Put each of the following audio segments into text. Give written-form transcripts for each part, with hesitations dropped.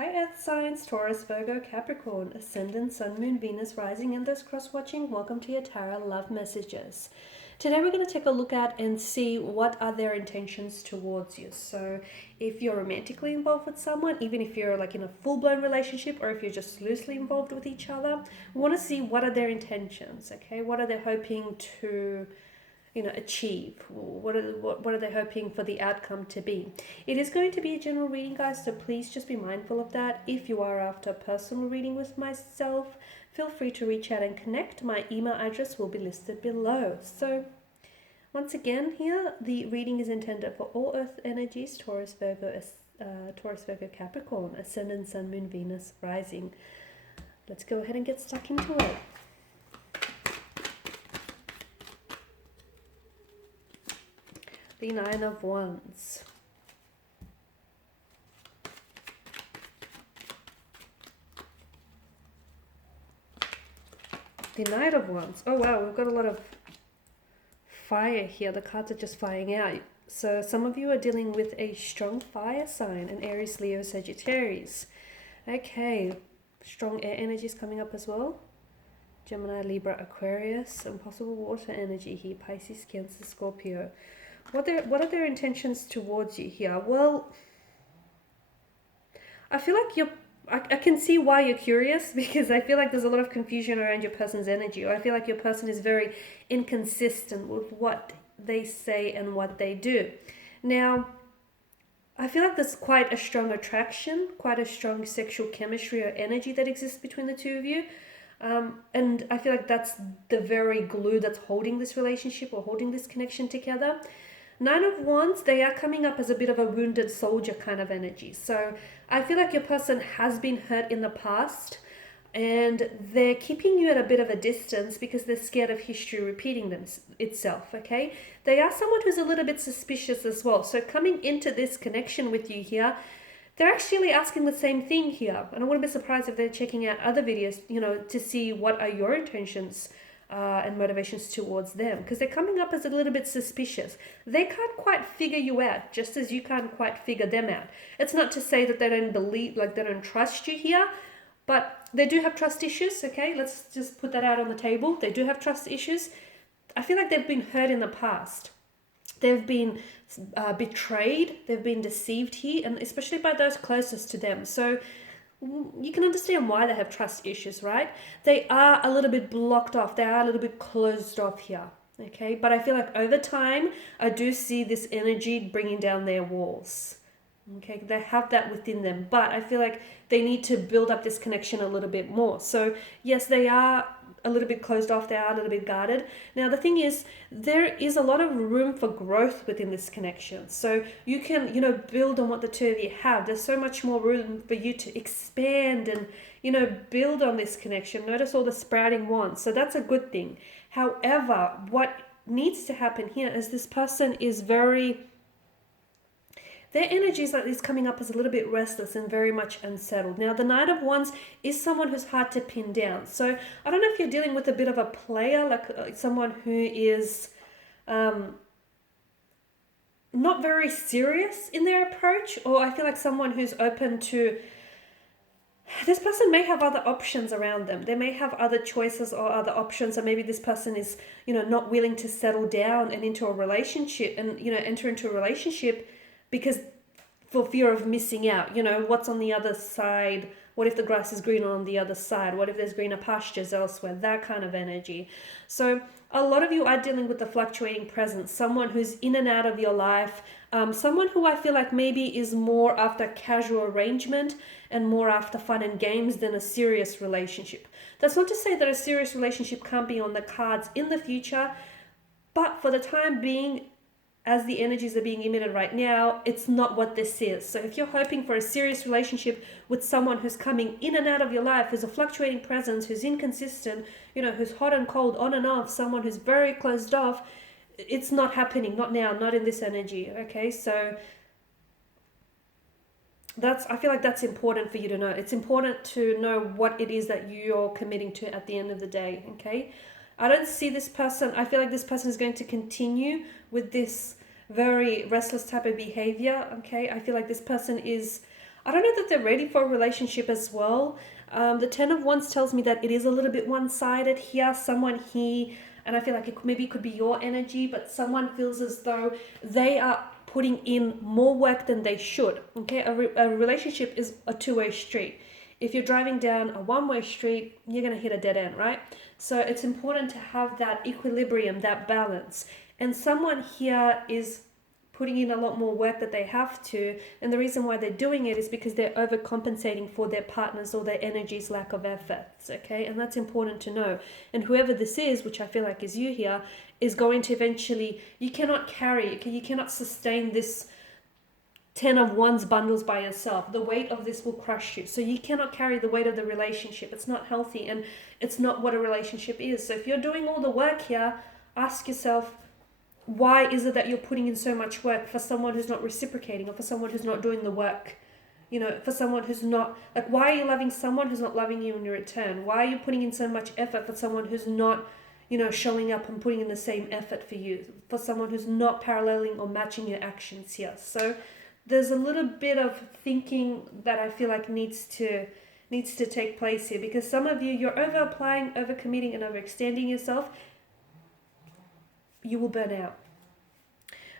Hi Earth signs, Taurus, Virgo, Capricorn, Ascendant, Sun, Moon, Venus, Rising, and those cross-watching. Welcome to your Tarot Love Messages. Today we're going to take a look at and see what are their intentions towards you. So if you're romantically involved with someone, even if you're like in a full-blown relationship or if you're just loosely involved with each other, we want to see what are their intentions, okay? What are they hoping to achieve? What are they hoping for the outcome to be? It is going to be a general reading, guys, so please just be mindful of that. If you are after a personal reading with myself, feel free to reach out and connect. My email address will be listed below. So once again, here the reading is intended for all earth energies: Taurus, Virgo, Capricorn, Ascendant, Sun, Moon, Venus, Rising. Let's go ahead and get stuck into it. The Nine of Wands. The Knight of Wands. Oh wow, we've got a lot of fire here. The cards are just flying out. So some of you are dealing with a strong fire sign, an Aries, Leo, Sagittarius. Okay, strong air energies coming up as well. Gemini, Libra, Aquarius, and possible water energy here, Pisces, Cancer, Scorpio. What are their intentions towards you here? Well, I feel like I can see why you're curious, because I feel like there's a lot of confusion around your person's energy, or I feel like your person is very inconsistent with what they say and what they do. Now, I feel like there's quite a strong attraction, quite a strong sexual chemistry or energy that exists between the two of you. And I feel like that's the very glue that's holding this relationship or holding this connection together. Nine of Wands, they are coming up as a bit of a wounded soldier kind of energy. So I feel like your person has been hurt in the past and they're keeping you at a bit of a distance because they're scared of history repeating itself, okay? They are someone who's a little bit suspicious as well. So coming into this connection with you here, they're actually asking the same thing here. And I wouldn't be surprised if they're checking out other videos, to see what are your intentions and motivations towards them, because they're coming up as a little bit suspicious. They can't quite figure you out, just as you can't quite figure them out. It's not to say that they don't believe, like they don't trust you here, but they do have trust issues, okay? Let's just put that out on the table. They do have trust issues. I feel like they've been hurt in the past. They've been betrayed, they've been deceived here, and especially by those closest to them. So you can understand why they have trust issues, right? They are a little bit blocked off. They are a little bit closed off here, okay? But I feel like over time, I do see this energy bringing down their walls, okay? They have that within them, but I feel like they need to build up this connection a little bit more. So yes, they are a little bit closed off, they are a little bit guarded. Now the thing is, there is a lot of room for growth within this connection. So you can, build on what the two of you have. There's so much more room for you to expand and, build on this connection. Notice all the sprouting wands. So that's a good thing. However, what needs to happen here is this person is their energy is coming up as a little bit restless and very much unsettled. Now, the Knight of Wands is someone who's hard to pin down. So I don't know if you're dealing with a bit of a player, like someone who is not very serious in their approach, or I feel like someone who's open to... This person may have other options around them. They may have other choices or other options, or maybe this person is, not willing to settle down and into a relationship and, enter into a relationship because for fear of missing out, what's on the other side? What if the grass is greener on the other side? What if there's greener pastures elsewhere? That kind of energy. So a lot of you are dealing with the fluctuating presence, someone who's in and out of your life, someone who I feel like maybe is more after casual arrangement and more after fun and games than a serious relationship. That's not to say that a serious relationship can't be on the cards in the future, but for the time being, as the energies are being emitted right now, it's not what this is. So if you're hoping for a serious relationship with someone who's coming in and out of your life, who's a fluctuating presence, who's inconsistent, who's hot and cold, on and off, someone who's very closed off, it's not happening, not now, not in this energy, okay? So I feel like that's important for you to know. It's important to know what it is that you're committing to at the end of the day, okay? I don't see this person, I feel like this person is going to continue with this very restless type of behavior, okay? I feel like this person is I don't know that they're ready for a relationship as well. The Ten of Wands tells me that it is a little bit one-sided here. Someone here, and I feel like maybe it could be your energy, but someone feels as though they are putting in more work than they should. Okay, a relationship is a two-way street. If you're driving down a one-way street, you're going to hit a dead end, right? So it's important to have that equilibrium, that balance. And someone here is putting in a lot more work that they have to, and the reason why they're doing it is because they're overcompensating for their partner's or their energy's lack of efforts. Okay, and that's important to know. And whoever this is, which I feel like is you here, is going to eventually, you cannot carry, you cannot sustain this 10 of Wands bundles by yourself. The weight of this will crush you. So you cannot carry the weight of the relationship. It's not healthy, and it's not what a relationship is. So if you're doing all the work here, ask yourself, why is it that you're putting in so much work for someone who's not reciprocating, or for someone who's not doing the work? You know, for someone who's not, like, why are you loving someone who's not loving you in return? Why are you putting in so much effort for someone who's not, you know, showing up and putting in the same effort for you? For someone who's not paralleling or matching your actions here. So there's a little bit of thinking that I feel like needs to take place here, because some of you, you're over applying, over committing, and overextending yourself. You will burn out.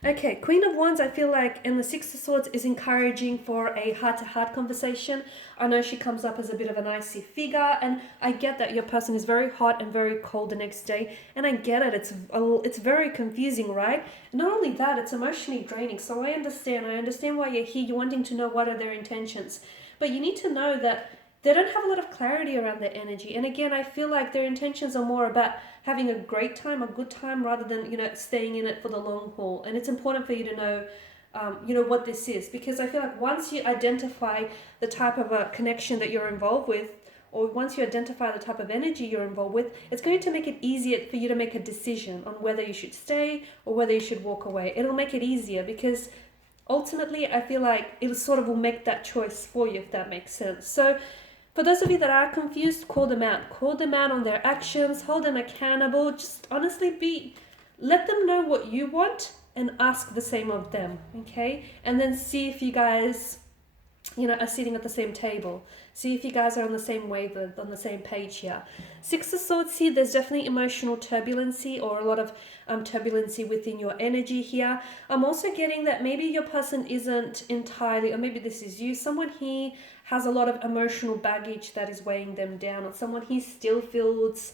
Okay, Queen of Wands, I feel like, and the Six of Swords is encouraging for a heart-to-heart conversation. I know she comes up as a bit of an icy figure, and I get that your person is very hot and very cold the next day, and I get it. It's very confusing, right? Not only that, it's emotionally draining. So I understand why you're here. You're wanting to know what are their intentions, but you need to know that they don't have a lot of clarity around their energy. And again, I feel like their intentions are more about having a great time, a good time, rather than, you know, staying in it for the long haul. And it's important for you to know, you know, what this is, because I feel like once you identify the type of a connection that you're involved with, or once you identify the type of energy you're involved with, it's going to make it easier for you to make a decision on whether you should stay or whether you should walk away. It'll make it easier, because ultimately I feel like it sort of will make that choice for you, if that makes sense. So for those of you that are confused, call them out. Call them out on their actions, hold them accountable. Just honestly let them know what you want and ask the same of them, okay? And then see if you guys, you know, are sitting at the same table. See if you guys are on the same wavelength, on the same page here. Six of Swords here, there's definitely emotional turbulency, or a lot of turbulency within your energy here. I'm also getting that maybe your person isn't entirely, or maybe this is you, someone here has a lot of emotional baggage that is weighing them down, or someone here still feels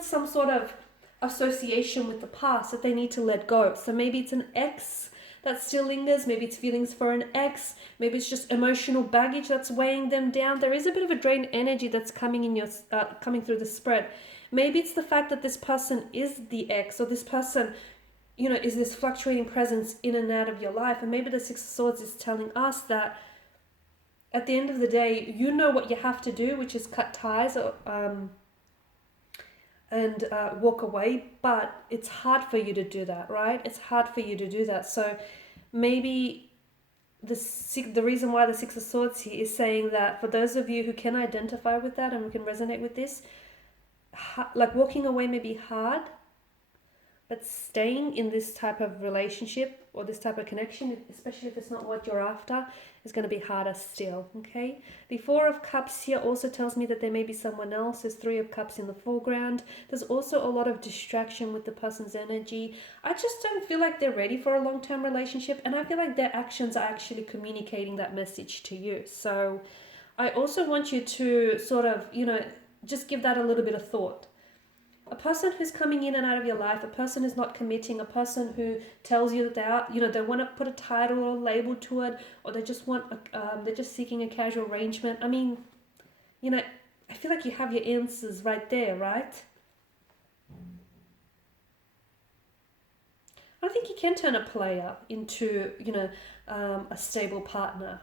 some sort of association with the past that they need to let go. So maybe it's an ex that still lingers, maybe it's feelings for an ex, maybe it's just emotional baggage that's weighing them down. There is a bit of a drained energy that's coming in your coming through the spread. Maybe it's the fact that this person is the ex, or this person, you know, is this fluctuating presence in and out of your life. And maybe the Six of Swords is telling us that at the end of the day, you know what you have to do, which is cut ties, or and walk away, but it's hard for you to do that, right? It's hard for you to do that. So maybe the reason why the Six of Swords here is saying that for those of you who can identify with that and who can resonate with this, like, walking away may be hard, but staying in this type of relationship or this type of connection, especially if it's not what you're after, is going to be harder still, okay? The Four of Cups here also tells me that there may be someone else. There's Three of Cups in the foreground. There's also a lot of distraction with the person's energy. I just don't feel like they're ready for a long-term relationship, and I feel like their actions are actually communicating that message to you. So I also want you to sort of, you know, just give that a little bit of thought. A person who's coming in and out of your life, a person who's not committing, a person who tells you that they are, you know, they want to put a title or a label to it, or they just want, they're just seeking a casual arrangement. I mean, you know, I feel like you have your answers right there, right? I think you can turn a player into, you know, a stable partner.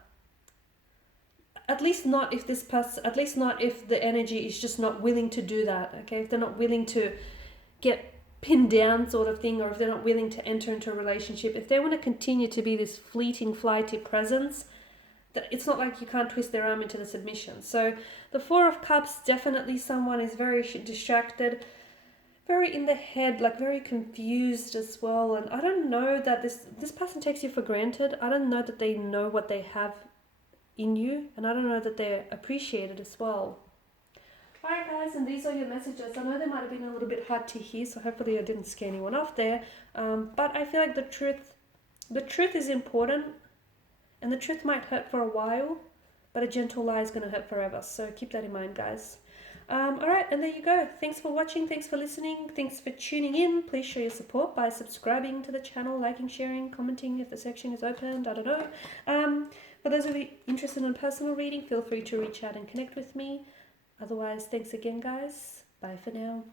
At least not if this person, at least not if the energy is just not willing to do that, okay? If they're not willing to get pinned down sort of thing, or if they're not willing to enter into a relationship, if they want to continue to be this fleeting, flighty presence, that it's not like you can't twist their arm into the submission. So the Four of Cups, definitely someone is very distracted, very in the head, like very confused as well. And I don't know that this person takes you for granted. I don't know that they know what they have in you, and I don't know that they're appreciated as well. Alright guys, and these are your messages. I know they might have been a little bit hard to hear, so hopefully I didn't scare anyone off there. But I feel like the truth is important, and the truth might hurt for a while, but a gentle lie is going to hurt forever. So keep that in mind, guys. Alright, and there you go. Thanks for watching, thanks for listening, thanks for tuning in. Please show your support by subscribing to the channel, liking, sharing, commenting if the section is opened, I don't know. For those of you interested in personal reading, feel free to reach out and connect with me. Otherwise, thanks again, guys. Bye for now.